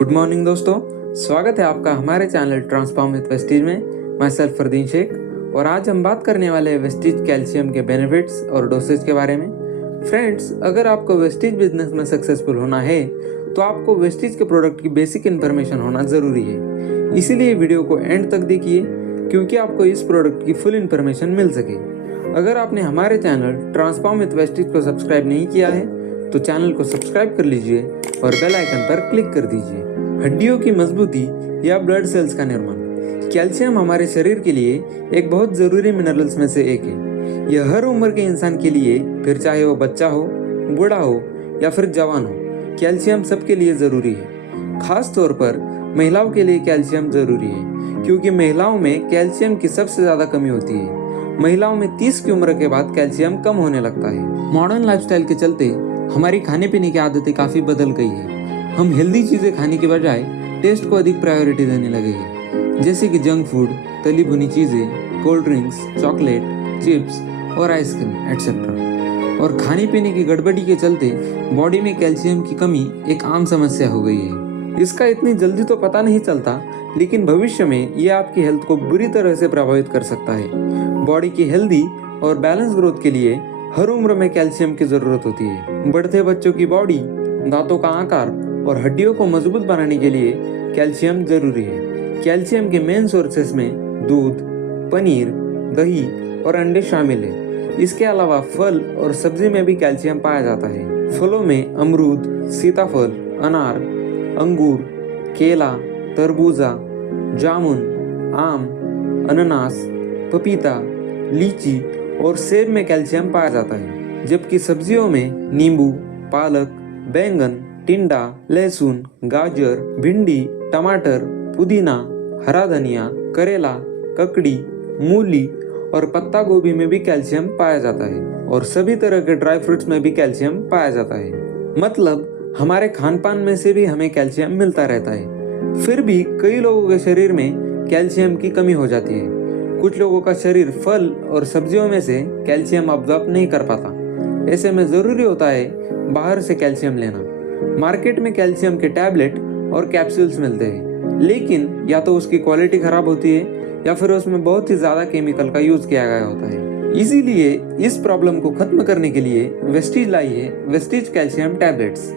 Good morning दोस्तों, स्वागत है आपका हमारे चैनल ट्रांसफॉर्म विद वेस्टीज में। मैं सेल्फ फरदीन शेख और आज हम बात करने वाले हैं वेस्टीज कैल्शियम के बेनिफिट्स और डोसेज के बारे में। फ्रेंड्स, अगर आपको वेस्टीज बिजनेस में सक्सेसफुल होना है तो आपको वेस्टीज के प्रोडक्ट की बेसिक इन्फॉर्मेशन होना ज़रूरी है। इसीलिए वीडियो को एंड तक देखिए क्योंकि आपको इस प्रोडक्ट की फुल इन्फॉर्मेशन मिल सके। अगर आपने हमारे चैनल ट्रांसफॉर्म विद वेस्टीज को सब्सक्राइब नहीं किया है तो चैनल को सब्सक्राइब कर लीजिए और बेल आइकन पर क्लिक कर दीजिए। हड्डियों की मजबूती या ब्लड सेल्स का निर्माण। कैल्शियम हमारे शरीर के लिए एक बहुत ज़रूरी मिनरल्स में से एक है। यह हर उम्र के इंसान के लिए, फिर चाहे वो बच्चा हो, बूढ़ा हो या फिर जवान हो, कैल्शियम सबके लिए ज़रूरी है। खास तौर पर महिलाओं के लिए कैल्शियम ज़रूरी है क्योंकि महिलाओं में कैल्शियम की सबसे ज़्यादा कमी होती है। महिलाओं में 30 की उम्र के बाद कैल्शियम कम होने लगता है। मॉडर्न लाइफस्टाइल के चलते हमारी खाने पीने की आदतें काफ़ी बदल गई है। हम हेल्दी चीज़ें खाने के बजाय टेस्ट को अधिक प्रायोरिटी देने लगे हैं, जैसे कि जंक फूड, तली भुनी चीज़ें, कोल्ड ड्रिंक्स, चॉकलेट, चिप्स और आइसक्रीम एटसेट्रा। और खाने पीने की गड़बड़ी के चलते बॉडी में कैल्शियम की कमी एक आम समस्या हो गई है। इसका इतनी जल्दी तो पता नहीं चलता, लेकिन भविष्य में ये आपकी हेल्थ को बुरी तरह से प्रभावित कर सकता है। बॉडी की हेल्दी और बैलेंस ग्रोथ के लिए हर उम्र में कैल्शियम की ज़रूरत होती है। बढ़ते बच्चों की बॉडी, दांतों का आकार और हड्डियों को मजबूत बनाने के लिए कैल्शियम जरूरी है। कैल्शियम के मेन सोर्सेस में दूध, पनीर, दही और अंडे शामिल है। इसके अलावा फल और सब्जी में भी कैल्शियम पाया जाता है। फलों में अमरूद, सीताफल, अनार, अंगूर, केला, तरबूजा, जामुन, आम, अनानास, पपीता, लीची और सेब में कैल्शियम पाया जाता है। जबकि सब्जियों में नींबू, पालक, बैंगन, टिंडा, लहसुन, गाजर, भिंडी, टमाटर, पुदीना, हरा धनिया, करेला, ककड़ी, मूली और पत्ता गोभी में भी कैल्शियम पाया जाता है। और सभी तरह के ड्राई फ्रूट्स में भी कैल्शियम पाया जाता है। मतलब हमारे खान पान में से भी हमें कैल्शियम मिलता रहता है। फिर भी कई लोगों के शरीर में कैल्शियम की कमी हो जाती है। कुछ लोगों का शरीर फल और सब्जियों में से कैल्शियम अब्जॉर्ब नहीं कर पाता। ऐसे में ज़रूरी होता है बाहर से कैल्शियम लेना। मार्केट में कैल्शियम के टैबलेट और कैप्सूल्स मिलते हैं, लेकिन या तो उसकी क्वालिटी खराब होती है या फिर उसमें बहुत ही ज़्यादा केमिकल का यूज़ किया गया होता है। इसीलिए इस प्रॉब्लम को खत्म करने के लिए वेस्टीज लाई है Vestige calcium tablets.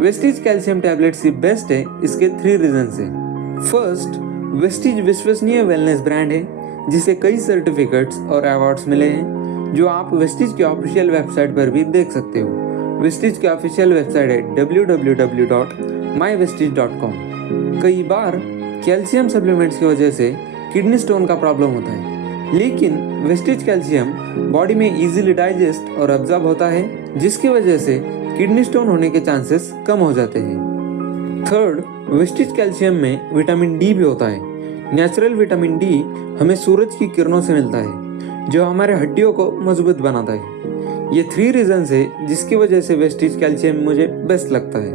Vestige calcium tablets ही बेस्ट है। इसके 3 रीजन है। फर्स्ट, वेस्टीज विश्वसनीय वेलनेस ब्रांड है जिसे कई सर्टिफिकेट्स और अवार्ड्स मिले हैं, जो आप वेस्टीज के ऑफिशियल वेबसाइट पर भी देख सकते हो। वेस्टीज की ऑफिशियल वेबसाइट है www.mywestige.com। कई बार कैल्शियम सप्लीमेंट्स की वजह से किडनी स्टोन का प्रॉब्लम होता है, लेकिन वेस्टीज कैल्शियम बॉडी में इजीली डाइजेस्ट और अब्जॉर्ब होता है, जिसकी वजह से किडनी स्टोन होने के चांसेस कम हो जाते हैं। थर्ड, वेस्टीज कैल्शियम में विटामिन डी भी होता है। नेचुरल विटामिन डी हमें सूरज की किरणों से मिलता है, जो हमारे हड्डियों को मजबूत बनाता है। ये 3 रीजंस है जिसकी वजह से वेस्टीज कैल्शियम मुझे बेस्ट लगता है।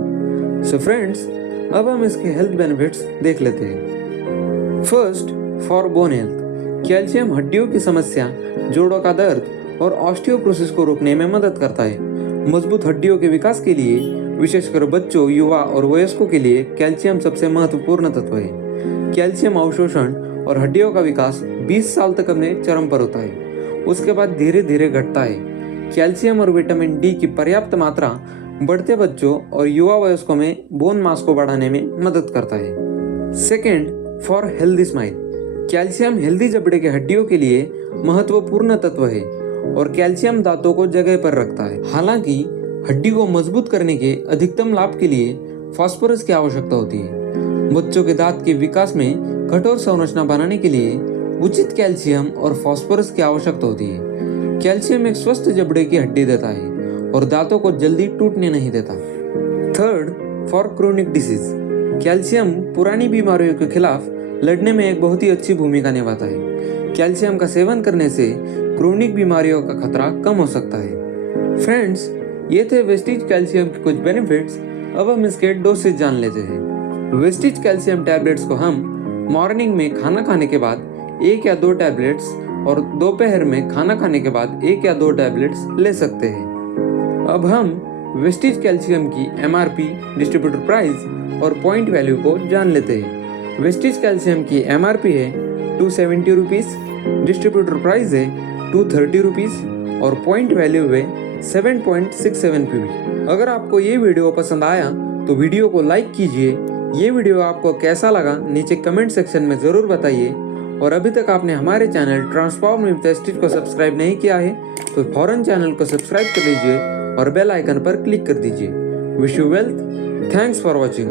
सो फ्रेंड्स, अब हम इसके हेल्थ बेनिफिट्स देख लेते हैं। First, for bone health. Calcium हड्डियों की समस्या, जोड़ों का दर्द और ऑस्टियोपोरोसिस को रोकने में मदद करता है। मजबूत हड्डियों के विकास के लिए, विशेषकर बच्चों, युवा और वयस्कों के लिए कैल्शियम सबसे महत्वपूर्ण तत्व है। कैल्शियम अवशोषण और हड्डियों का विकास 20 साल तक अपने चरम पर होता है, उसके बाद धीरे धीरे घटता है। कैल्शियम और विटामिन डी की पर्याप्त मात्रा बढ़ते बच्चों और युवा वयस्कों में बोन मास को बढ़ाने में मदद करता है। Second, for healthy smile. Calcium healthy जबड़े के हड्डियों के लिए महत्वपूर्ण तत्व है और कैल्शियम दांतों को जगह पर रखता है। हालांकि हड्डी को मजबूत करने के अधिकतम लाभ के लिए फास्फोरस की आवश्यकता होती है। बच्चों के दांत के विकास में कठोर संरचना बनाने के लिए उचित कैल्शियम और फास्फोरस की आवश्यकता होती है। कैल्शियम एक स्वस्थ जबड़े की हड्डी देता है और दांतों को जल्दी टूटने नहीं देता। Third, for chronic disease. Calcium पुरानी बीमारियों के खिलाफ लड़ने में एक बहुत ही अच्छी भूमिका निभाता है। कैल्शियम का सेवन करने से क्रोनिक बीमारियों का खतरा कम हो सकता है। फ्रेंड्स, ये थे वेस्टीज कैल्शियम के कुछ बेनिफिट्स। अब हम इसके डोसेज जान लेते हैं। वेस्टीज कैल्शियम टैबलेट्स को हम मॉर्निंग में खाना खाने के बाद 1 या 2 टैबलेट्स और दोपहर में खाना खाने के बाद 1 या 2 टैबलेट्स ले सकते हैं। अब हम वेस्टीज कैल्शियम की MRP, डिस्ट्रीब्यूटर प्राइस और पॉइंट वैल्यू को जान लेते हैं। वेस्टीज कैल्शियम की MRP है 270 रुपीज़, डिस्ट्रीब्यूटर प्राइस है 230 रुपीज़ और पॉइंट वैल्यू है 7.67 PV। अगर आपको ये वीडियो पसंद आया तो वीडियो को लाइक कीजिए। ये वीडियो आपको कैसा लगा नीचे कमेंट सेक्शन में ज़रूर बताइए। और अभी तक आपने हमारे चैनल ट्रांसफॉर्म विद वेस्टीज को सब्सक्राइब नहीं किया है तो फौरन चैनल को सब्सक्राइब कर लीजिए और बेल आइकन पर क्लिक कर दीजिए। Wish you wealth. Thanks for watching.